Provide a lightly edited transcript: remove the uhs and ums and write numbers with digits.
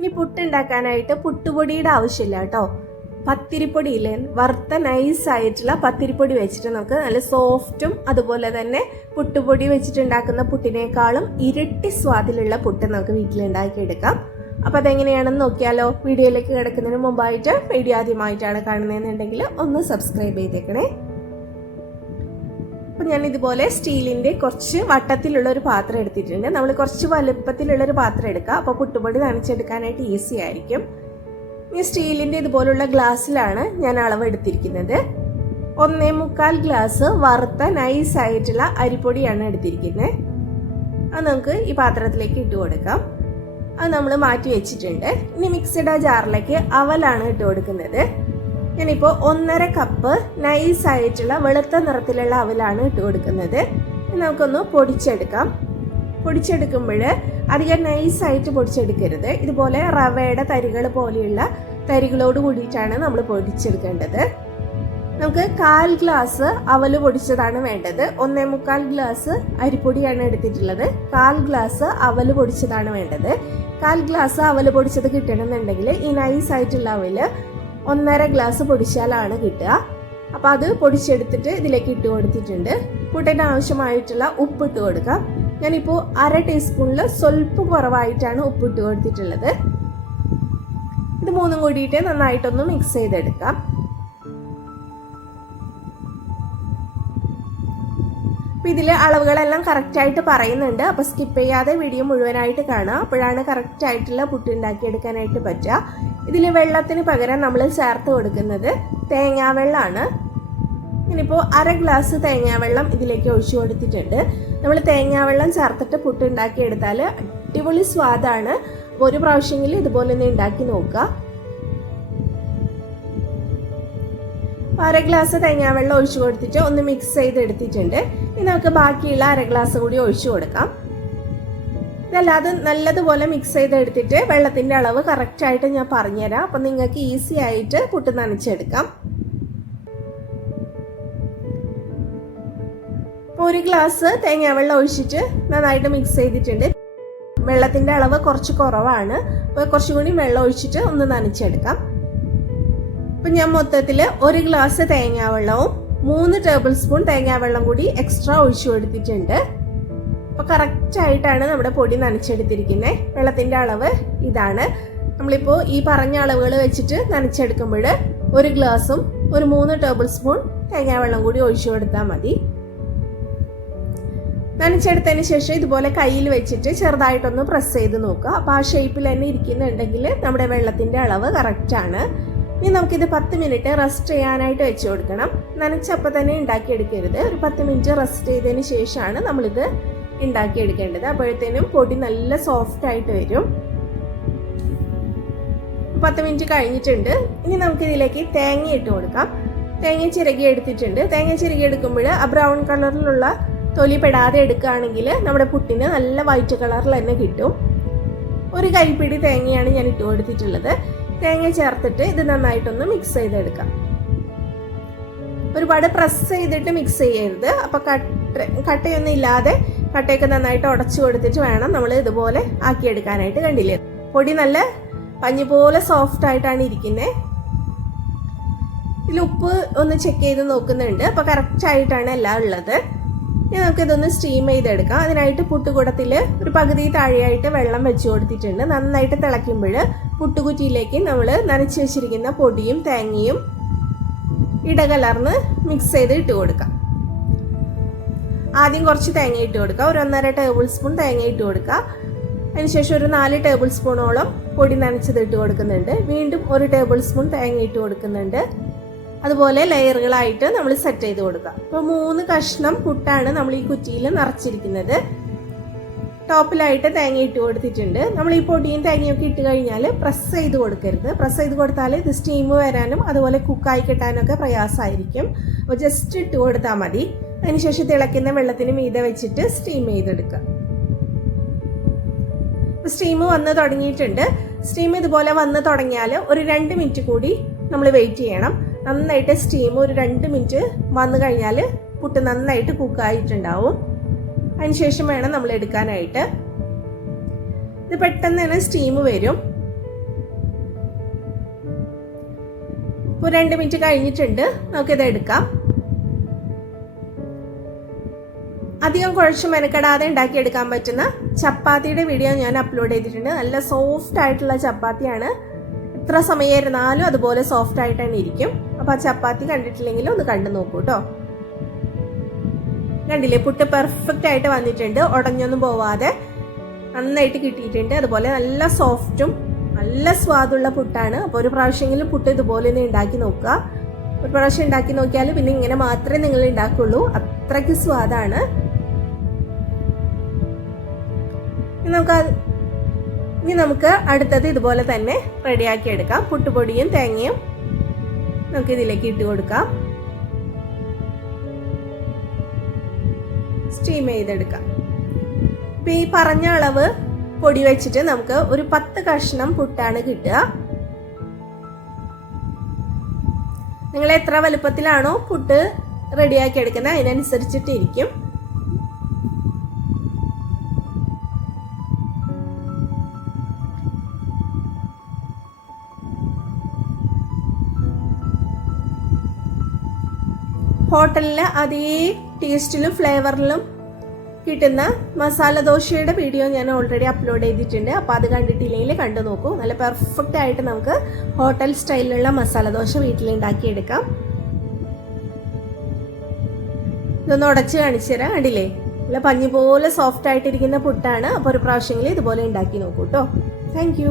ഇനി പുട്ടുണ്ടാക്കാനായിട്ട് പുട്ടുപൊടിയുടെ ആവശ്യമില്ല കേട്ടോ. പത്തിരിപ്പൊടിയില്ലേ, വറുത്ത നൈസായിട്ടുള്ള പത്തിരിപ്പൊടി വെച്ചിട്ട് നമുക്ക് നല്ല സോഫ്റ്റും അതുപോലെ തന്നെ പുട്ടുപൊടി വെച്ചിട്ടുണ്ടാക്കുന്ന പുട്ടിനേക്കാളും ഇരട്ടി സ്വാദിലുള്ള പുട്ട് നമുക്ക് വീട്ടിലുണ്ടാക്കിയെടുക്കാം. അപ്പോൾ അതെങ്ങനെയാണെന്ന് നോക്കിയാലോ. വീഡിയോയിലേക്ക് കിടക്കുന്നതിന് മുമ്പായിട്ട് വീഡിയോ ആദ്യമായിട്ടാണ് കാണുന്നതെന്നുണ്ടെങ്കിൽ ഒന്ന് സബ്സ്ക്രൈബ് ചെയ്തേക്കണേ. അപ്പം ഞാൻ ഇതുപോലെ സ്റ്റീലിൻ്റെ കുറച്ച് വട്ടത്തിലുള്ള ഒരു പാത്രം എടുത്തിട്ടുണ്ട്. നമ്മൾ കുറച്ച് വലുപ്പത്തിലുള്ളൊരു പാത്രം എടുക്കുക, അപ്പോൾ പുട്ടുപൊടി നനച്ചെടുക്കാനായിട്ട് ഈസി ആയിരിക്കും. ഈ സ്റ്റീലിൻ്റെ ഇതുപോലുള്ള ഗ്ലാസ്സിലാണ് ഞാൻ അളവ് എടുത്തിരിക്കുന്നത്. 1.25 ഗ്ലാസ് വറുത്ത നൈസായിട്ടുള്ള അരിപ്പൊടിയാണ് എടുത്തിരിക്കുന്നത്. അത് നമുക്ക് ഈ പാത്രത്തിലേക്ക് ഇട്ട് കൊടുക്കാം. അത് നമ്മൾ മാറ്റി വെച്ചിട്ടുണ്ട്. ഇനി മിക്സിയുടെ ജാറിലേക്ക് അവലാണ് ഇട്ട് കൊടുക്കുന്നത്. ഞാനിപ്പോൾ 1.5 കപ്പ് നൈസായിട്ടുള്ള വെളുത്ത നിറത്തിലുള്ള അവലാണ് ഇട്ട് കൊടുക്കുന്നത്. നമുക്കൊന്ന് പൊടിച്ചെടുക്കാം. പൊടിച്ചെടുക്കുമ്പോൾ അധികം നൈസായിട്ട് പൊടിച്ചെടുക്കരുത്. ഇതുപോലെ റവയുടെ തരികൾ പോലെയുള്ള തരികളോട് കൂടിയിട്ടാണ് നമ്മൾ പൊടിച്ചെടുക്കേണ്ടത്. നമുക്ക് 1/4 ഗ്ലാസ് അവല് പൊടിച്ചതാണ് വേണ്ടത്. 1.25 ഗ്ലാസ് അരിപ്പൊടിയാണ് എടുത്തിട്ടുള്ളത്. 1/4 ഗ്ലാസ് അവല് പൊടിച്ചതാണ് വേണ്ടത്. 1/4 ഗ്ലാസ് അവല് പൊടിച്ചത് കിട്ടണമെന്നുണ്ടെങ്കിൽ ഈ നൈസായിട്ടുള്ള അവല് 1.5 ഗ്ലാസ് പൊടിച്ചാലാണ് കിട്ടുക. അപ്പോൾ അത് പൊടിച്ചെടുത്തിട്ട് ഇതിലേക്ക് ഇട്ട് കൊടുത്തിട്ടുണ്ട്. പുട്ടിന് ആവശ്യമായിട്ടുള്ള ഉപ്പ് ഇട്ട് കൊടുക്കാം. ഞാനിപ്പോൾ 1/2 ടീസ്പൂണിൽ സ്വല്പം കുറവായിട്ടാണ് ഉപ്പ് ഇട്ട് കൊടുത്തിട്ടുള്ളത്. ഇത് മൂന്നും കൂടിയിട്ട് നന്നായിട്ടൊന്ന് മിക്സ് ചെയ്തെടുക്കാം. അപ്പോൾ ഇതിൽ അളവുകളെല്ലാം കറക്റ്റായിട്ട് പറയുന്നുണ്ട്. അപ്പോൾ സ്കിപ്പ് ചെയ്യാതെ വീഡിയോ മുഴുവനായിട്ട് കാണുക. അപ്പോഴാണ് കറക്റ്റായിട്ടുള്ള പുട്ട് ഉണ്ടാക്കിയെടുക്കാനായിട്ട് പറ്റുക. ഇതിൽ വെള്ളത്തിന് പകരം നമ്മൾ ചേർത്ത് കൊടുക്കുന്നത് തേങ്ങാവെള്ളമാണ്. ഇനിയിപ്പോൾ 1/2 ഗ്ലാസ് തേങ്ങാവെള്ളം ഇതിലേക്ക് ഒഴിച്ചു കൊടുത്തിട്ടുണ്ട്. നമ്മൾ തേങ്ങാവെള്ളം ചേർത്തിട്ട് പുട്ട് ഉണ്ടാക്കിയെടുത്താൽ അടിപൊളി സ്വാദാണ്. ഒരു പ്രാവശ്യമെങ്കിലും ഇതുപോലെ ഒന്ന് ഉണ്ടാക്കി നോക്കുക. 1/2 ഗ്ലാസ് തേങ്ങാവെള്ളം ഒഴിച്ചു കൊടുത്തിട്ട് ഒന്ന് മിക്സ് ചെയ്തെടുത്തിട്ടുണ്ട്. ഇനി നമുക്ക് ബാക്കിയുള്ള 1/2 ഗ്ലാസ് കൂടി ഒഴിച്ചു കൊടുക്കാം. ഇതല്ലാതെ നല്ലതുപോലെ മിക്സ് ചെയ്തെടുത്തിട്ട് വെള്ളത്തിൻ്റെ അളവ് കറക്റ്റായിട്ട് ഞാൻ പറഞ്ഞുതരാം. അപ്പം നിങ്ങൾക്ക് ഈസി ആയിട്ട് പുട്ട് നനച്ചെടുക്കാം. 1 ഗ്ലാസ് തേങ്ങാവെള്ളം ഒഴിച്ചിട്ട് നന്നായിട്ട് മിക്സ് ചെയ്തിട്ടുണ്ട്. വെള്ളത്തിൻ്റെ അളവ് കുറച്ച് കുറവാണ്. അപ്പോൾ കുറച്ചും കൂടി വെള്ളം ഒഴിച്ചിട്ട് ഒന്ന് നനച്ചെടുക്കാം. അപ്പം ഞാൻ മൊത്തത്തിൽ 1 ഗ്ലാസ് തേങ്ങാവെള്ളവും 3 ടേബിൾ സ്പൂൺ തേങ്ങാവെള്ളം കൂടി എക്സ്ട്രാ ഒഴിച്ചു കൊടുത്തിട്ടുണ്ട്. അപ്പോൾ കറക്റ്റായിട്ടാണ് നമ്മുടെ പൊടി നനച്ചെടുത്തിരിക്കുന്നത്. വെള്ളത്തിൻ്റെ അളവ് ഇതാണ്. നമ്മളിപ്പോൾ ഈ പറഞ്ഞ അളവുകൾ വെച്ചിട്ട് നനച്ചെടുക്കുമ്പോൾ 1 ഗ്ലാസും ഒരു 3 ടേബിൾ സ്പൂൺ തേങ്ങാവെള്ളം കൂടി ഒഴിച്ചു കൊടുത്താൽ മതി. നനച്ചെടുത്തതിന് ശേഷം ഇതുപോലെ കയ്യിൽ വെച്ചിട്ട് ചെറുതായിട്ടൊന്ന് പ്രസ് ചെയ്ത് നോക്കുക. അപ്പോൾ ആ ഷേപ്പിൽ തന്നെ ഇരിക്കുന്നുണ്ടെങ്കിൽ നമ്മുടെ വെള്ളത്തിൻ്റെ അളവ് കറക്റ്റാണ്. ഇനി നമുക്കിത് 10 മിനിറ്റ് റെസ്റ്റ് ചെയ്യാനായിട്ട് വെച്ച് കൊടുക്കണം. നനച്ചപ്പോൾ തന്നെ ഉണ്ടാക്കിയെടുക്കരുത്. ഒരു 10 മിനിറ്റ് റെസ്റ്റ് ചെയ്തതിന് ശേഷമാണ് നമ്മളിത് ഉണ്ടാക്കിയെടുക്കേണ്ടത്. അപ്പോഴത്തേനും പൊടി നല്ല സോഫ്റ്റ് ആയിട്ട് വരും. 10 മിനിറ്റ് കഴിഞ്ഞിട്ടുണ്ട്. ഇനി നമുക്കിതിലേക്ക് തേങ്ങ ഇട്ട് കൊടുക്കാം. തേങ്ങ ചിരകി എടുത്തിട്ടുണ്ട്. തേങ്ങ ചിരകി എടുക്കുമ്പോൾ ആ ബ്രൗൺ കളറിലുള്ള തൊലി പെടാതെ എടുക്കുകയാണെങ്കിൽ നമ്മുടെ പുട്ടിന് നല്ല വൈറ്റ് കളറിൽ തന്നെ കിട്ടും. 1 കൈപ്പിടി തേങ്ങയാണ് ഞാൻ ഇട്ട് കൊടുത്തിട്ടുള്ളത്. തേങ്ങ ചേർത്തിട്ട് ഇത് നന്നായിട്ടൊന്ന് മിക്സ് ചെയ്തെടുക്കാം. ഒരുപാട് പ്രസ് ചെയ്തിട്ട് മിക്സ് ചെയ്യരുത്. അപ്പോൾ കട്ടയൊന്നും ഇല്ലാതെ കട്ടയൊക്കെ നന്നായിട്ട് ഉടച്ചു കൊടുത്തിട്ട് വേണം നമ്മൾ ഇതുപോലെ ആക്കിയെടുക്കാനായിട്ട്. കണ്ടില്ലേ, പൊടി നല്ല പഞ്ഞി പോലെ സോഫ്റ്റ് ആയിട്ടാണ് ഇരിക്കുന്നത്. ഇതിൽ ഉപ്പ് ഒന്ന് ചെക്ക് ചെയ്ത് നോക്കുന്നുണ്ട്. അപ്പോൾ കറക്റ്റായിട്ടാണ് എല്ലാം ഉള്ളത്. ഇനി നമുക്കിതൊന്ന് സ്റ്റീം ചെയ്തെടുക്കാം. അതിനായിട്ട് പുട്ടുകുടത്തിൽ ഒരു പകുതി താഴെയായിട്ട് വെള്ളം വെച്ച് കൊടുത്തിട്ടുണ്ട്. നന്നായിട്ട് തിളയ്ക്കുമ്പോൾ പുട്ടുകുറ്റിയിലേക്ക് നമ്മൾ നനച്ച് വെച്ചിരിക്കുന്ന പൊടിയും തേങ്ങയും ഇടകലർന്ന് മിക്സ് ചെയ്ത് ഇട്ട് കൊടുക്കാം. ആദ്യം കുറച്ച് തേങ്ങ ഇട്ട് കൊടുക്കുക. ഒരു 1.5 ടേബിൾ സ്പൂൺ തേങ്ങ ഇട്ട് കൊടുക്കുക. അതിനുശേഷം ഒരു 4 ടേബിൾ സ്പൂണോളം പൊടി നനച്ചത് ഇട്ട് കൊടുക്കുന്നുണ്ട്. വീണ്ടും 1 ടേബിൾ സ്പൂൺ തേങ്ങ ഇട്ട് കൊടുക്കുന്നുണ്ട്. അതുപോലെ ലെയറുകളായിട്ട് നമ്മൾ സെറ്റ് ചെയ്ത് കൊടുക്കുക. അപ്പോൾ 3 കഷ്ണം പുട്ടാണ് നമ്മൾ ഈ കുറ്റിയിൽ നിറച്ചിരിക്കുന്നത്. ടോപ്പിലായിട്ട് തേങ്ങ ഇട്ട് കൊടുത്തിട്ടുണ്ട്. നമ്മൾ ഈ പൊടിയും തേങ്ങയൊക്കെ ഇട്ട് കഴിഞ്ഞാൽ പ്രസ് ചെയ്ത് കൊടുക്കരുത്. പ്രസ് ചെയ്ത് കൊടുത്താൽ ഇത് സ്റ്റീം വരാനും അതുപോലെ കുക്കായി കിട്ടാനൊക്കെ പ്രയാസമായിരിക്കും. അപ്പോൾ ജസ്റ്റ് ഇട്ട് കൊടുത്താൽ മതി. അതിനുശേഷം തിളയ്ക്കുന്ന വെള്ളത്തിന് മീതെ വെച്ചിട്ട് സ്റ്റീം ചെയ്തെടുക്കുക. സ്റ്റീം വന്ന് തുടങ്ങിയിട്ടുണ്ട്. സ്റ്റീം ഇതുപോലെ വന്ന് തുടങ്ങിയാൽ ഒരു 2 മിനിറ്റ് കൂടി നമ്മൾ വെയിറ്റ് ചെയ്യണം. നന്നായിട്ട് സ്റ്റീം ഒരു 2 മിനിറ്റ് വന്നു കഴിഞ്ഞാൽ പുട്ട് നന്നായിട്ട് കുക്കായിട്ടുണ്ടാവും. അതിനുശേഷം വേണം നമ്മൾ എടുക്കാനായിട്ട്. ഇത് പെട്ടെന്ന് തന്നെ സ്റ്റീം വരും. ഇപ്പോൾ 2 മിനിറ്റ് കഴിഞ്ഞിട്ടുണ്ട്. നമുക്കിത് എടുക്കാം. അധികം കുഴച്ച് മെനക്കെടാതെ ഉണ്ടാക്കിയെടുക്കാൻ പറ്റുന്ന ചപ്പാത്തിയുടെ വീഡിയോ ഞാൻ അപ്ലോഡ് ചെയ്തിട്ടുണ്ട്. നല്ല സോഫ്റ്റ് ആയിട്ടുള്ള ചപ്പാത്തിയാണ്. എത്ര സമയം ഇരുന്നാലും അതുപോലെ സോഫ്റ്റ് ആയിട്ട് തന്നെ ഇരിക്കും. അപ്പോൾ ആ ചപ്പാത്തി കണ്ടിട്ടില്ലെങ്കിലും ഒന്ന് കണ്ടു നോക്കൂ കേട്ടോ. കണ്ടില്ലേ, പുട്ട് പെർഫെക്റ്റ് ആയിട്ട് വന്നിട്ടുണ്ട്. ഉടഞ്ഞൊന്നും പോവാതെ നന്നായിട്ട് കിട്ടിയിട്ടുണ്ട്. അതുപോലെ നല്ല സോഫ്റ്റും നല്ല സ്വാദുള്ള പുട്ടാണ്. അപ്പോൾ ഒരു പ്രാവശ്യമെങ്കിലും പുട്ട് ഇതുപോലെ ഒന്ന് ഉണ്ടാക്കി നോക്കുക. ഒരു പ്രാവശ്യം ഉണ്ടാക്കി നോക്കിയാൽ പിന്നെ ഇങ്ങനെ മാത്രമേ നിങ്ങൾ ഉണ്ടാക്കുള്ളൂ. അത്രയ്ക്ക് സ്വാദാണ്. ഇനി നമുക്ക് അടുത്തത് ഇതുപോലെ തന്നെ റെഡിയാക്കി എടുക്കാം. പുട്ടുപൊടിയും തേങ്ങയും നമുക്ക് ഇതിലേക്ക് ഇട്ട് കൊടുക്കാം. സ്റ്റീം ചെയ്തെടുക്കാം. ഇപ്പം ഈ പറഞ്ഞ അളവ് പൊടി വെച്ചിട്ട് നമുക്ക് ഒരു 10 കഷ്ണം പുട്ടാണ് കിട്ടുക. നിങ്ങൾ എത്ര വലുപ്പത്തിലാണോ പുട്ട് റെഡിയാക്കി എടുക്കുന്നത് അതിനനുസരിച്ചിട്ടിരിക്കും. ഹോട്ടലിലെ അതേ ടേസ്റ്റിലും ഫ്ലേവറിലും കിട്ടുന്ന മസാല ദോശയുടെ വീഡിയോ ഞാൻ ഓൾറെഡി അപ്ലോഡ് ചെയ്തിട്ടുണ്ട്. അപ്പോൾ അത് കണ്ടിട്ടില്ലെങ്കിൽ കണ്ടു നോക്കൂ. നല്ല പെർഫെക്റ്റ് ആയിട്ട് നമുക്ക് ഹോട്ടൽ സ്റ്റൈലിലുള്ള മസാല ദോശ വീട്ടിലുണ്ടാക്കിയെടുക്കാം. ഇതൊന്ന് ഉടച്ച് കാണിച്ചു തരാം. കണ്ടില്ലേ, നല്ല പഞ്ഞി പോലെ സോഫ്റ്റ് ആയിട്ടിരിക്കുന്ന പുട്ടാണ്. അപ്പോൾ ഒരു പ്രാവശ്യമെങ്കിലും ഇതുപോലെ ഉണ്ടാക്കി നോക്കൂ കേട്ടോ. താങ്ക്